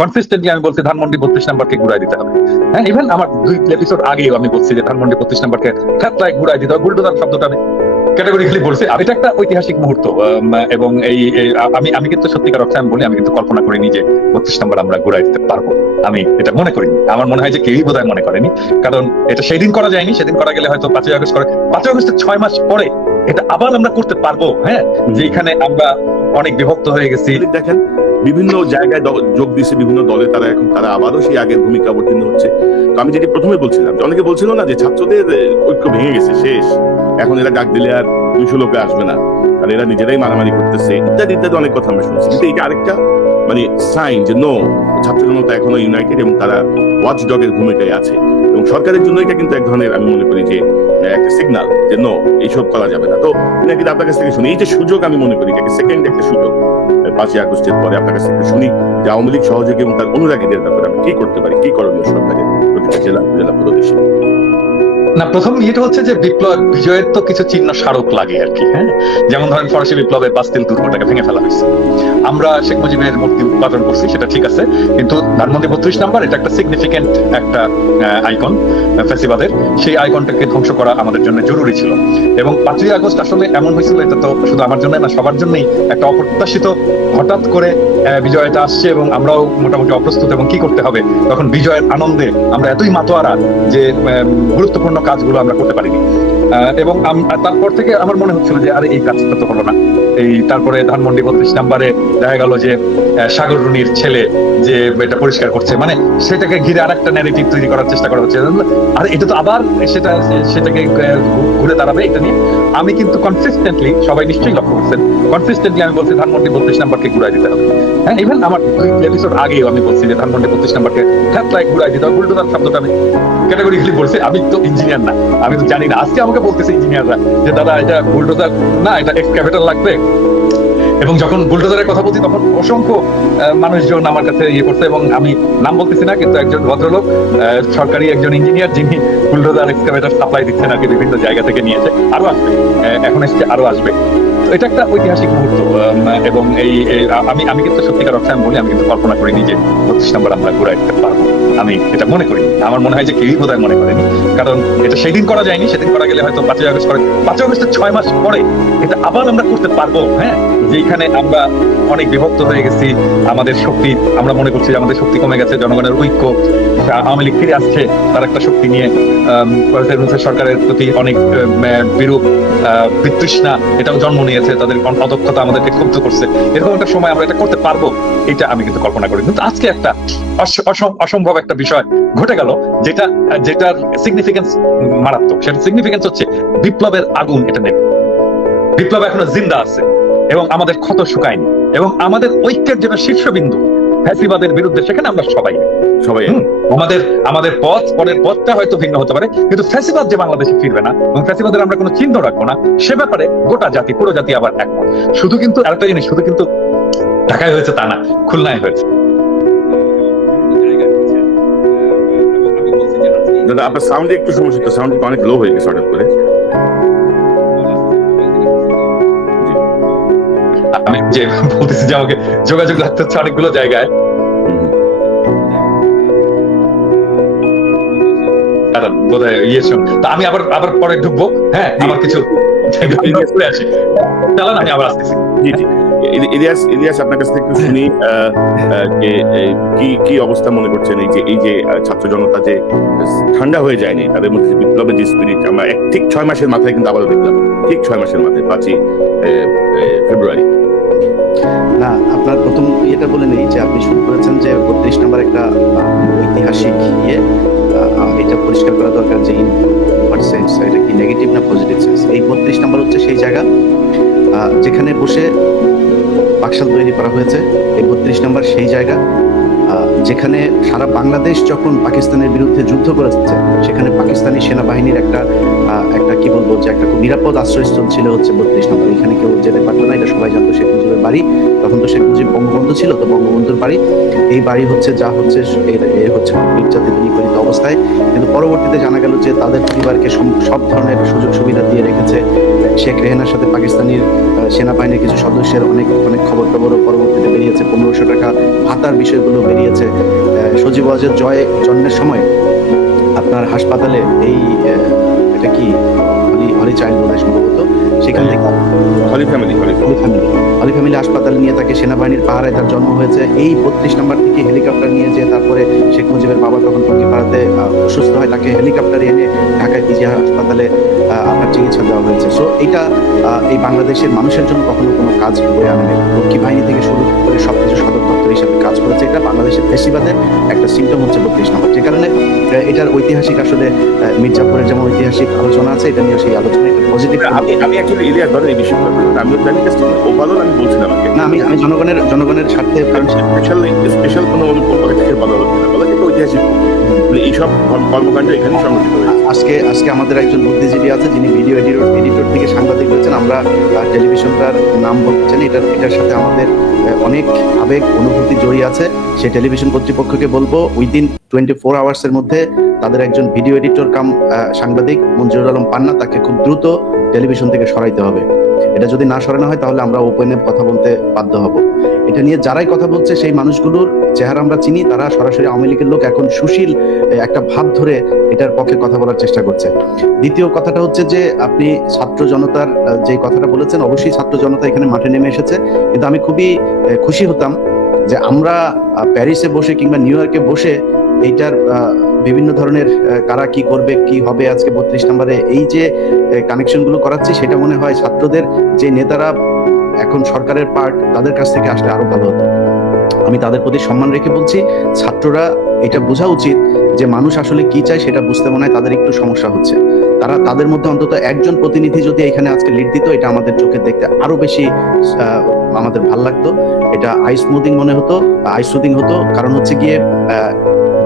Consistently আমি বলছি ধানমন্ডি 32 নম্বরকে ঘুরাই দিতে হবে। হ্যাঁ, ইভেন আমার 2 এপিসোড আগেও আমি বলছি যে ধানমন্ডি 32 নম্বরকে খেতলায় ঘুরাই দিতে হবে, বুলডোজার শব্দটা আমি ক্যাটাগরিক্যালি বলছি। এটা একটা ঐতিহাসিক মুহূর্ত, এবং আমি কিন্তু সত্যিকার অর্থে আমি বলি, আমি কিন্তু কল্পনা করিনি যে 32 নম্বর আমরা ঘুরাই দিতে পারবো। আমি এটা মনে করিনি, আমার মনে হয় যে কেউই বোধহয় মনে করেনি। কারণ এটা সেদিন করা যায়নি, সেদিন করা গেলে হয়তো 5ই আগস্ট করে, 5ই আগস্টের 6 মাস পরে এটা আবার আমরা করতে পারবো। হ্যাঁ, যে এখানে আমরা অনেক বিভক্ত হয়ে গেছি। দেখেন বিভিন্ন জায়গায় যোগ দিচ্ছে, বিভিন্ন দলে তারা আবারও সেই আগের ভূমিকা অবতীর্ণ হচ্ছে। তো আমি যেটি প্রথমে বলছিলাম যে অনেকে বলছিল না যে ছাত্রদের ঐক্য ভেঙে গেছে, শেষ, এখন এরা ডাক দিলে আর 200 লোকে আসবে না, আর এরা নিজেরাই মারামারি করতেছে, ইত্যাদি ইত্যাদি অনেক কথা আমরা শুনছি। কিন্তু এটা আরেকটা মানে সাইন যে নো, ছাত্র জনতা এখনো ইউনাইটেড এবং তারা ওয়াচ ডগের ভূমিকায় আছে। এবং সরকারের জন্য এটা কিন্তু এক ধরনের, আমি মনে করি যে একটা সিগন্যাল যে নো, এইসব করা যাবে না। তো নাকি আপনার কাছ থেকে শুনি এই যে সুযোগ, আমি মনে করি এটাকে সেকেন্ড একটা সুযোগ 5ই আগস্টের পরে আপনার কাছ থেকে শুনি যে আওয়ামী লীগ সহযোগী এবং তার অনুরাগীদের ব্যাপারে আমরা কি করতে পারি, কি করণীয় সরকারের প্রতিটা জেলা প্রদেশে। না, প্রথম ইয়েটা হচ্ছে যে বিজয়ের তো কিছু চিহ্ন স্মারক লাগে আর কি। হ্যাঁ, যেমন ধরেন ফরাসি বিপ্লবে বাস্তিল দুর্গটাকে ভেঙে ফেলা হয়েছে, আমরা শেখ মুজিবের মূর্তি উৎপাদন করছি, সেটা ঠিক আছে, কিন্তু ধানমন্ডি 32 নম্বর এটা একটা সিগনিফিকেন্ট একটা আইকন ফ্যাসিবাদের, সেই আইকনটাকে ধ্বংস করা আমাদের জন্য জরুরি ছিল। এবং 5ই আগস্ট আসলে এমন হয়েছিল, এটা তো শুধু আমার জন্য না, সবার জন্যই একটা অপ্রত্যাশিত, হঠাৎ করে বিজয়টা আসছে এবং আমরাও মোটামুটি অপ্রস্তুত, এবং কি করতে হবে তখন বিজয়ের আনন্দে আমরা এতই মাতোয়ারা যে গুরুত্বপূর্ণ কাজগুলো আমরা করতে পারিনি। এবং তারপর থেকে আমার মনে হচ্ছিল যে আরে এই কাজটা তো হলো না। তারপরে ধানমন্ডি 32 নম্বরে দেখা গেল যে সাগর রুনির ছেলে যে এটা পরিষ্কার করছে, মানে সেটাকে ঘিরে আরেকটা ন্যারেটিভ তৈরি করার চেষ্টা করা হচ্ছে, আর এটা তো আবার সেটাকে ঘুরে দাঁড়াবে এটা নিয়ে। আমি কিন্তু কনসিস্টেন্টলি, সবাই নিশ্চয়ই লক্ষ্য করছেন, কনসিস্টেন্টলি আমি বলছি ধানমন্ডি 32 নম্বরকে ঘুরাই দিতে হবে। হ্যাঁ, ইভেন আমার 2 এপিসোড আগেও আমি বলছি যে ধানমন্ডি 32 নম্বরকে খেতলায় ঘুরাই দিতে হবে, বুলডোজার শব্দটা আমি ক্যাটাগরিক্যালি বলছি। আমি তো ইঞ্জিনিয়ার না, আমি তো জানি না, আজকে আমাকে বলতেছে ইঞ্জিনিয়াররা যে দাদা এটা বুলডোজার না, এটা এক্সকাভেটর লাগবে। এবং যখন বুলডোজারের কথা বলছি তখন অসংখ্য মানুষজন আমার কাছে ইয়ে করছে, এবং আমি নাম বলতেছি না, কিন্তু একজন ভদ্রলোক, সরকারি একজন ইঞ্জিনিয়ার, যিনি বুলডোজার এক্সকাভেটর সাপ্লাই দিচ্ছেন আর কি, বিভিন্ন জায়গা থেকে নিয়েছে, আরো আসবে, এখন এসছে, আরো আসবে। তো এটা একটা ঐতিহাসিক মুহূর্ত, এবং আমি কিন্তু সত্যিকার অর্থে আমি বলি, আমি কিন্তু কল্পনা করিনি যে 32 নম্বর আমরা ঘুরাই দিতে পারবো। আমি এটা মনে করিনি, আমার মনে হয় যে কেউই বোধহয় মনে করেনি। কারণ এটা সেদিন করা যায়নি, সেদিন করা গেলে হয়তো 5ই আগস্ট করে, 5ই আগস্টের 6 মাস পরে এটা আবার আমরা করতে পারবো। হ্যাঁ, যে এখানে আমরা অনেক বিভক্ত হয়ে গেছি, আমাদের শক্তি, আমরা মনে করছি যে আমাদের শক্তি কমে গেছে, জনগণের ঐক্য, আওয়ামী লীগ ফিরে আসছে তার একটা শক্তি নিয়ে, সরকারের প্রতি অনেক বিরূপ বিতৃষ্ণা এটাও জন্ম নিয়েছে, তাদের অদক্ষতা আমাদেরকে ক্ষুব্ধ করছে। এরকম একটা সময় আমরা এটা করতে পারবো, এটা আমি কিন্তু কল্পনা করি। কিন্তু আজকে একটা অসম্ভব একটা বিষয় ঘটে গেল, যেটার সিগনিফিকেন্স মারাত্মক। সেটা সিগনিফিকেন্স হচ্ছে বিপ্লবের আগুন এটা নেই, বিপ্লব এখনো জিন্দা আছে, এবং আমাদের ক্ষত শুকায়নি, এবং আমাদের ঐক্যের যেটা শীর্ষবিন্দু ফ্যাসিবাদের বিরুদ্ধে, সেখানে আমরা সবাই আমাদের পরের পথটা হয়তো ভিন্ন হতে পারে, কিন্তু ফ্যাসিবাদ যে বাংলাদেশে ফিরবে না এবং ফ্যাসিবাদের আমরা কোনো চিহ্ন রাখবো না, সে ব্যাপারে গোটা জাতি, পুরো জাতি আবার একমত। শুধু কিন্তু আরেকটা জিনিস, শুধু কিন্তু ঢাকায় হয়েছে তা না, খুলনায় হয়েছে। দাদা আপনার সাউন্ডে একটু সমস্যা, তো সাউন্ড অনেক লো হয়ে গেছে হঠাৎ করে। আমি যে বলতেছি যে আমাকে যোগাযোগ রাখতে হচ্ছে অনেকগুলো জায়গায়, বোধহয় ইয়ে শুন, তা আমি আবার পরে ঢুকবো। হ্যাঁ, আমার কিছু আসি, চালান, আমি আবার আসতেছি। জি জি, ইলিয়াস আপনার কাছ থেকে শুনি যে কি অবস্থা মনে করছেন, এই যে ছাত্র জনতা যে ঠান্ডা হয়ে যায়নি, তাদের মধ্যে বিপ্লবের যে স্পিরিট, আমরা ঠিক 6 মাসের মাথায় কিন্তু আবারও দেখলাম, ঠিক 6 মাসের মাথায় 5ই ফেব্রুয়ারি। না, আপনার প্রথম ইয়েটা বলে নেই যে আপনি শুরু করেছেন যে 32 নম্বর একটা ঐতিহাসিক ইয়ে, এটা পরিষ্কার করা দরকার যে ইন হোয়াট সেন্স, এটা কি নেগেটিভ না পজিটিভ সেন্স। এই 32 নম্বর হচ্ছে সেই জায়গা যেখানে বসে বাকশাল তৈরি করা হয়েছে। এই 32 নম্বর সেই জায়গা যেখানে সারা বাংলাদেশ যখন পাকিস্তানের বিরুদ্ধে যুদ্ধ করেছে, সেখানে পাকিস্তানি সেনাবাহিনীর একটা কি বলবো, যে একটা খুব নিরাপদ আশ্রয়স্থল ছিল হচ্ছে 32 নম্বর। এখানে কেউ যেতে পারতো না, এটা সবাই জানতো। শেখ মুজিবের বাড়ি, তখন তো শেখ মুজিব বঙ্গবন্ধু ছিল, তো বঙ্গবন্ধুর বাড়ি, এই বাড়ি হচ্ছে যা হচ্ছে এর হচ্ছে নির্যাতিত নিপীড়িত অবস্থায়। কিন্তু পরবর্তীতে জানা গেল যে তাদের পরিবারকে সব ধরনের সুযোগ সুবিধা দিয়ে রেখেছে, শেখ রেহানার সাথে পাকিস্তানের সেনাবাহিনীর কিছু সদস্যের অনেক অনেক খবরও পরবর্তীতে বেরিয়েছে, 1500 টাকা ভাতার বিষয়গুলো বেরিয়েছে। সজীব ওয়াজেদ জন্মের সময় আপনার হাসপাতালে এই এটা কি হলি চাইল্ড বোধহয় সম্ভবত, সেখান থেকে হলি ফ্যামিলি হাসপাতালে নিয়ে তাকে সেনাবাহিনীর পাহারায় তার জন্ম হয়েছে। এই 32 নম্বর থেকে হেলিকপ্টার নিয়ে যে তারপরে শেখ মুজিবের বাবা তখন টঙ্গীপাড়াতে অসুস্থ হয়, তাকে হেলিকপ্টারে এনে ঢাকায় পিজি হাসপাতালে আপনার চিকিৎসা দেওয়া হয়েছে। সো এটা এই বাংলাদেশের মানুষের জন্য কখনো কোনো কাজ বয়ে আনে নাই। রক্ষী বাহিনী থেকে শুরু করে সবকিছু সদর দপ্তর হিসেবে কাজ করেছে। এটা বাংলাদেশের ফেসিবাদের একটা সিম্পটম হচ্ছে 32 নম্বর, যে কারণে এটার ঐতিহাসিক আসলে মির্জাপুরের যেমন ঐতিহাসিক আলোচনা আছে, এটা নিয়ে সেই আলোচনা একটা পজিটিভ। আমি অ্যাকচুয়ালি ইলিয়াস ধরেন এই বিষয়টা আমিও জানি, ওভারঅল আমি বলছিলাম না, আমি জনগণের স্বার্থে, কারণ স্পেশাল কোনো অনুকম্প থেকে বলা হচ্ছে না, বলা যেটা ঐতিহাসিক এইসব কর্মকাণ্ড এখানে সংগঠিত হয়েছে। আজকে আমাদের একজন বুদ্ধিজীবী আছে যিনি ভিডিও এডিটর থেকে সাংবাদিক হয়েছেন। আমরা টেলিভিশনটার নাম বলছেন, এটার সাথে আমাদের অনেক আবেগ অনুভূতি জড়িয়ে আছে। সেই টেলিভিশন কর্তৃপক্ষকে বলবো উইদিন 24 আওয়ার্সের মধ্যে তাদের একজন ভিডিও এডিটর কাম সাংবাদিক মঞ্জুরুল আলম পান্না, তাকে খুব দ্রুত টেলিভিশন থেকে সরাইতে হবে। এটা যদি না সরানো হয় তাহলে আমরা ওপেনে কথা বলতে বাধ্য হব। এটা নিয়ে যারাই কথা বলছে সেই মানুষগুলোর চেহারা আমরা চিনি, তারা সরাসরি আওয়ামী লীগের লোক, এখন সুশীল একটা ভাব ধরে এটার পক্ষে কথা বলার চেষ্টা করছে। দ্বিতীয় কথাটা হচ্ছে যে আপনি ছাত্র জনতার যে কথাটা বলেছেন, অবশ্যই ছাত্র জনতা এখানে মাঠে নেমে এসেছে, কিন্তু আমি খুবই খুশি হতাম যে আমরা প্যারিসে বসে কিংবা নিউ ইয়র্কে বসে এইটার বিভিন্ন ধরনের কারা কি করবে কি হবে আজকে 32 নম্বরে এই যে কানেকশন গুলো করাচ্ছি, সেটা মনে হয় ছাত্রদের যে নেতারা এখন সরকারের পার্ট, তাদের কাছ থেকে আসলে আরো ভালো হতো। আমি তাদের প্রতি সম্মান রেখে বলছি, ছাত্ররা এটা বোঝা উচিত যে মানুষ আসলে কি চায় সেটা বুঝতে মনে হয় তাদের একটু সমস্যা হচ্ছে। তাদের মধ্যে অন্তত একজন প্রতিনিধি যদি এখানে আজকে লিড দিত, এটা আমাদের চোখে দেখতে আরো বেশি আমাদের ভাল লাগতো। এটা আই স্মুথিং মনে হতো, আই সুদিং হতো। কারণ হচ্ছে গিয়ে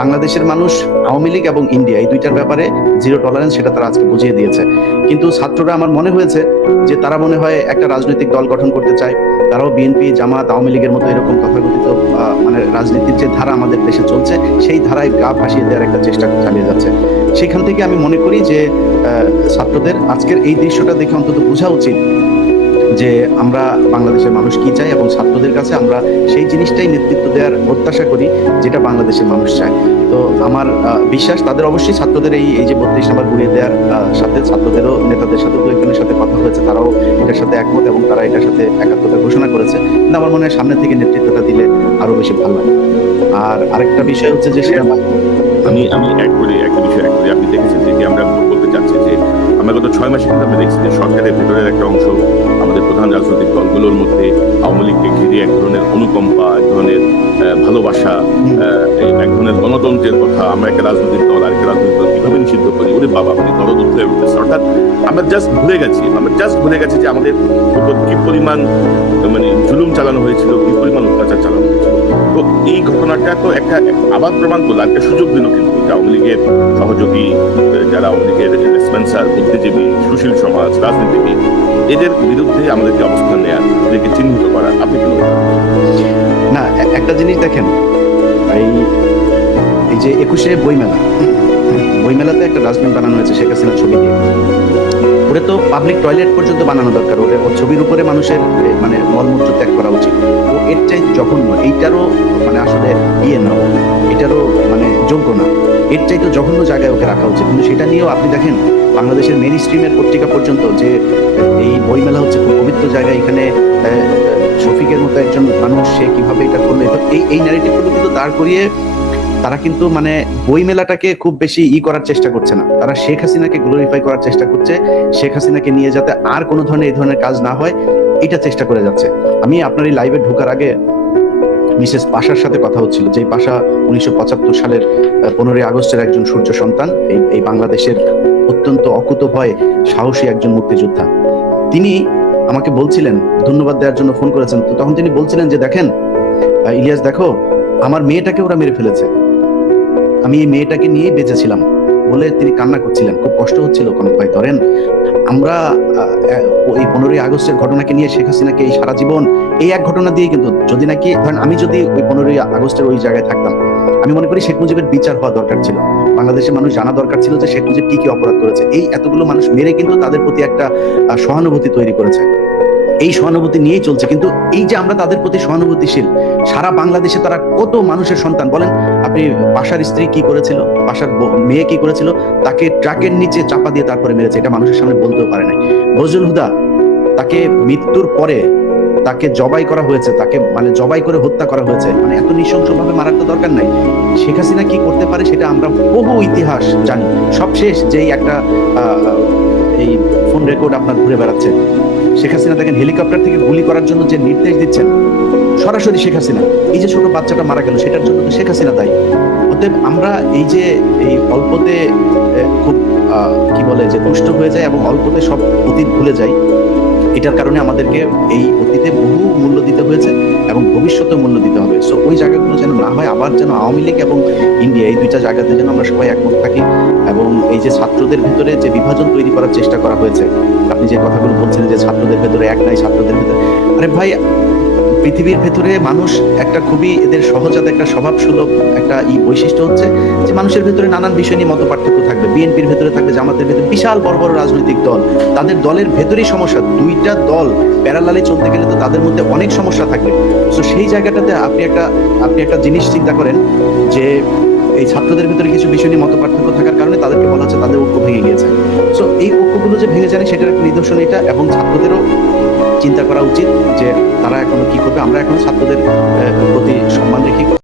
বাংলাদেশের মানুষ আওয়ামী লীগ এবং ইন্ডিয়া এই দুইটার ব্যাপারে জিরো টলারেন্স, সেটা তারা আজকে বুঝিয়ে দিয়েছে। কিন্তু ছাত্ররা আমার মনে হয়েছে যে তারা মনে হয় একটা রাজনৈতিক দল গঠন করতে চায়, তারাও বিএনপি জামাত আওয়ামী লীগের মতো এরকম তথাকথিত মানে রাজনীতির যে ধারা আমাদের দেশে চলছে সেই ধারায় গা ভাসিয়ে দেওয়ার একটা চেষ্টা চালিয়ে যাচ্ছে। সেখান থেকে আমি মনে করি যে ছাত্রদের আজকের এই দৃশ্যটা দেখে অন্তত বোঝা উচিত যে আমরা বাংলাদেশের মানুষ কি চাই, এবং ছাত্রদের কাছে আমরা সেই জিনিসটাই নেতৃত্ব দেওয়ার প্রত্যাশা করি যেটা বাংলাদেশের মানুষ চায়। তো আমার বিশ্বাস তাদের অবশ্যই ছাত্রদের এই যে 32 নম্বর ঘুরিয়ে দেওয়ার সাথে ছাত্রদেরও নেতাদের সাথে দু একজনের সাথে কথা হয়েছে, তারাও এটার সাথে একমত এবং তারা এটার সাথে একাত্মতা ঘোষণা করেছে। কিন্তু আমার মনে হয় সামনের থেকে নেতৃত্বটা দিলে আরো বেশি ভালো লাগে। আর আরেকটা বিষয় হচ্ছে যে আমি একটা বিষয় আপনি দেখেছেন যে আমরা বলতে চাচ্ছি যে আমরা গত 6 মাসে কিন্তু আমরা দেখছি যে সরকারের ভেতরের একটা অংশ আমাদের প্রধান রাজনৈতিক দলগুলোর মধ্যে আওয়ামী লীগকে ঘিরে এক ধরনের অনুকম্পা, এক ধরনের ভালোবাসা, এক ধরনের গণতন্ত্রের কথা, আমরা একটা রাজনৈতিক দল আরেকটা রাজনৈতিক দল কিভাবে নিষিদ্ধ করি, ওরে বাবা মানে দলদূত হয়ে উঠতেছে। অর্থাৎ আমরা জাস্ট ভুলে গেছি যে আমাদের উপর কি পরিমাণ মানে জুলুম চালানো হয়েছিল, কি পরিমাণ অত্যাচার চালানো হয়েছিল। তো এই ঘটনাটা তো একটা আবার প্রমাণ করলো, একটা সুযোগ দিল কিন্তু যে আওয়ামী লীগের সহযোগী যারা আওয়ামী লীগের স্পন্সর, বুদ্ধিজীবী, সুশীল সমাজ, রাজনীতিবিদ, এদের বিরুদ্ধে আমাদেরকে অবস্থান নেওয়ার, এদেরকে চিহ্নিত করার। আপনি কি না, একটা জিনিস দেখেন, এই যে 21শে বইমেলাতে একটা ডাস্টবিন বানানো হয়েছে শেখ হাসিনার ছবি দিয়ে। ওটা তো পাবলিক টয়লেট পর্যন্ত বানানো দরকার, ওর ছবির উপরে মানুষের মানে মলমূত্র ত্যাগ করা উচিত। ও এর চাই জঘন্য, এইটারও মানে আসলে না, এটারও মানে যোগ্য না, এর চাই তো জঘন্য জায়গায় ওকে রাখা উচিত। কিন্তু সেটা নিয়েও আপনি দেখেন বাংলাদেশের মেইন স্ট্রিমের পত্রিকা পর্যন্ত যে এই বইমেলা হচ্ছে খুব পবিত্র জায়গা, এখানে শফিকের মতো একজন মানুষ সে কিভাবে এটা করলো, এই ন্যারেটিভগুলো কিন্তু দাঁড় করিয়ে তারা কিন্তু মানে বই মেলাটাকে খুব বেশি করার চেষ্টা করছে না, তারা শেখ হাসিনাকে গ্লোরিফাই করার চেষ্টা করছে, শেখ হাসিনাকে নিয়ে যাতে আর কোনো ধরনের এই ধরনের কাজ না হয় এটা চেষ্টা করে যাচ্ছে। আমি আপনার এই লাইভে ঢোকার আগে মিসেস পাশার সাথে কথা হচ্ছিল, যে পাশা 1975 সালের 15ই আগস্টের একজন সূর্য সন্তান, এই বাংলাদেশের অত্যন্ত অকুতভয় সাহসী একজন মুক্তিযোদ্ধা। তিনি আমাকে বলছিলেন, ধন্যবাদ দেওয়ার জন্য ফোন করেছেন, তো তখন তিনি বলছিলেন যে দেখেন ইলিয়াস, দেখো আমার মেয়েটাকে ওরা মেরে ফেলেছে, আমি এই মেয়েটাকে নিয়ে বেঁচেছিলাম বলে তিনি কান্না করছিলেন, খুব কষ্ট হচ্ছিল। কনক ভাই ধরেন আমরা এই 15ই আগস্টের ঘটনাকে নিয়ে শেখ হাসিনাকে এই সারা জীবন এই এক ঘটনা দিয়ে, কিন্তু যদি নাকি ধরেন আমি যদি ওই 15ই আগস্টের ওই জায়গায় থাকতাম, আমি মনে করি শেখ মুজিবের বিচার হওয়া দরকার ছিল, বাংলাদেশের মানুষ জানা দরকার ছিল যে শেখ মুজিব কি কি অপরাধ করেছে। এই এতগুলো মানুষ মেরে কিন্তু তাদের প্রতি একটা সহানুভূতি তৈরি করেছে, এই সহানুভূতি নিয়েই চলছে। কিন্তু এই যে আমরা তাদের প্রতি সহানুভূতিশীল, সারা বাংলাদেশে তারা কত মানুষের সন্তান বলেন আপনি, বাসার স্ত্রী কি করেছিল, বাসার মেয়ে কি করেছিল, তাকে ট্রাকের নিচে চাপা দিয়ে তারপরে মেরেছে, এটা মানুষের সামনে বলতেও পারে নাই। বজলুল হুদা, তাকে মৃত্যুর পরে তাকে জবাই করা হয়েছে, তাকে মানে জবাই করে হত্যা করা হয়েছে, মানে এত নৃশংসভাবে মারার তো দরকার নাই। শেখ হাসিনা কি করতে পারে সেটা আমরা বহু ইতিহাস জানি। সবশেষ যেই একটা এই ফোন রেকর্ড আপনার ঘুরে বেড়াচ্ছে, শেখ হাসিনা দেখেন হেলিকপ্টার থেকে গুলি করার জন্য যে নির্দেশ দিচ্ছেন সরাসরি শেখ হাসিনা, এই যে ছোট বাচ্চাটা মারা গেল সেটার জন্য তো শেখ হাসিনা দায়ী। অতএব আমরা এই যে এই অল্পতে খুব কি বলে যে তুষ্ট হয়ে যায় এবং অল্পতে সব অতীত ভুলে যাই, এটার কারণে আমাদেরকে এই অতীতে বহু মূল্য দিতে হয়েছে এবং ভবিষ্যতে মূল্য দিতে হবে। সো ওই জায়গাগুলো যেন না হয়, আবার যেন আওয়ামী লীগ এবং ইন্ডিয়া এই দুইটা জায়গাতে যেন আমরা সবাই একমত থাকি। এবং এই যে ছাত্রদের ভিতরে যে বিভাজন তৈরি করার চেষ্টা করা হয়েছে, আপনি যে কথাগুলো বলছেন যে ছাত্রদের ভেতরে এক নাই, ছাত্রদের ভেতরে, আরে ভাই পৃথিবীর ভেতরে মানুষ একটা খুবই এদের সহজাত একটা স্বভাব সুলভ একটা বৈশিষ্ট্য হচ্ছে যে মানুষের ভেতরে নানান বিষয় নিয়ে মত পার্থক্য থাকবে। বিএনপির ভেতরে থাকবে, জামাতের ভেতরে, বিশাল বড় বড় রাজনৈতিক দল, তাদের দলের ভেতরেই সমস্যা। দুইটা দল প্যারালালে চলতে গেলে তো তাদের মধ্যে অনেক সমস্যা থাকবে। তো সেই জায়গাটাতে আপনি একটা জিনিস চিন্তা করেন যে এই ছাত্রদের ভিতরে কিছু বিষয় নিয়ে মত পার্থক্য থাকার কারণে তাদেরকে বলা হচ্ছে তাদের ঐক্য ভেঙে গিয়েছে। সো এই ঐক্যগুলো যে ভেঙে যায় সেটার একটা নিদর্শন এটা, এবং ছাত্রদেরও চিন্তা করা উচিত যে তারা এখনো কি করবে। আমরা এখনো ছাত্রদের প্রতি সম্মান রেখে